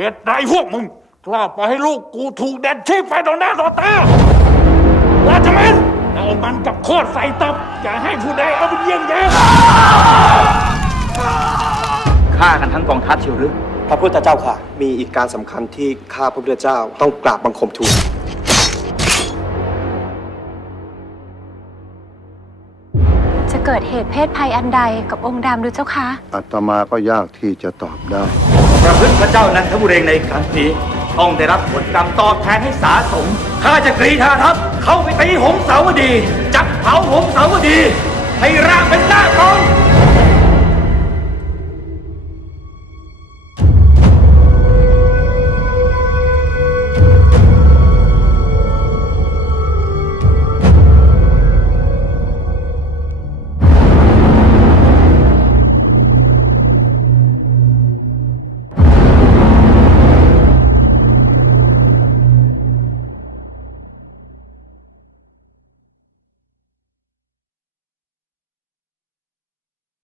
เหตุใดพวกมึงกล้าปล่อยให้ลูกกูถูกแดนชีพไปต่อหน้าต่อตาราชมันเอามันกับโคตรใส่ตับอย่าให้ผู้ใดเอาไปเยี่ยงแย่ฆ่ากันทั้งกองทัพเชียวหรือพระพุทธเจ้าค่ะ มีอีกการสำคัญที่ข้าพระพุทธเจ้าต้องกราบบังคมทูลจะเกิดเหตุเพศภัยอันใดกับองค์ดำหรือเจ้าคะ อาตมาก็ยากที่จะตอบได้ ประพฤติพระเจ้านันทบุเรงในครั้งนี้ ต้องได้รับผลกรรมตอบแทนให้สาสม ข้าจะกรีธาทัพเข้าไปตีหงสาวดี จับเผาหงสาวดี ให้ร่างเป็นหน้ากอง